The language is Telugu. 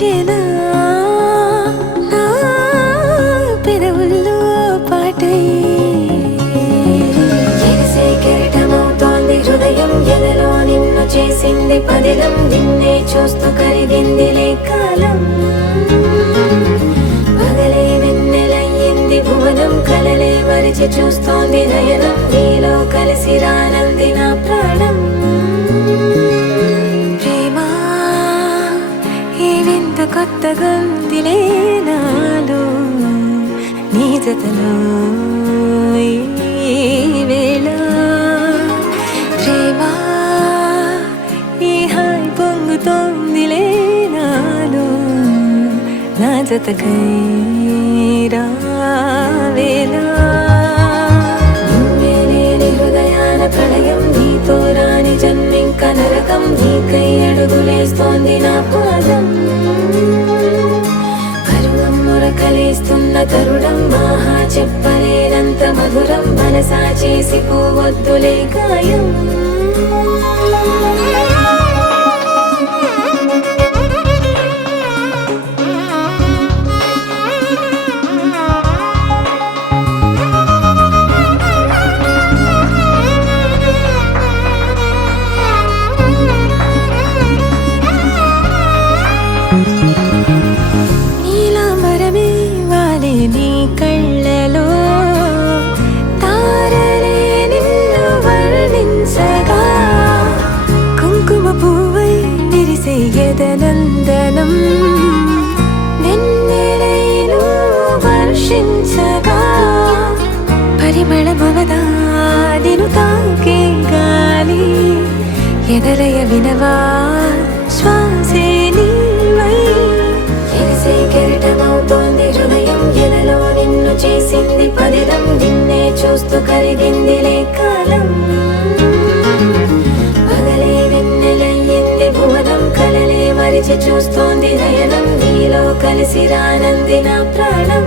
పిలిచేనా నా పెదవుల్లో పాటై ఎగసే కెరటమవుతోంది హృదయం ఎదలో నిన్ను చేసింది పదిలం నిన్నే చూస్తూ కరిగిందిలే కాలం పగలే వెన్నెలయ్యింది భువనం కలలే మరిచి చూస్తోంది నయనం నీలో కలిసి రానంది నా ప్రాణం కొత్తగా ఉందిలే నాలో నీ జతలో ఈ వేళ ప్రేమ ఈ హాయి పొంగుతోందిలే నాలో నా జతకై రావేళ నువ్వే లేని హృదయాల ప్రళయం నీతో రాని జన్మింక నరకం నీకై అడుగులేస్తోంది నా పాదం కలిస్తున్న తరుణం మాహా చెప్పలేనంత మధురం మనసా చేసి పోవద్దులే గాయం నీ కళ్ళలో తారలే నిన్ను వర్ణించగా కుంకుమ పువ్వై విరిసే ఎదనందనం వెన్నెలైను వర్షించగా పరిమళమవదా నిన్ను తాకే గాలి ఎదలయ వినవా శ్వాసే నీవై ఎగసే కెరటమవుతోంది హృదయం ఎదలో నిన్ను చేసింది పదిలం నిన్నే చూస్తూ కరిగిందిలే కాలం పగలే వెన్నెలయ్యింది భువనం కలలే మరిచి చూస్తోంది నయనం నీలో కలిసి రానంది నా ప్రాణం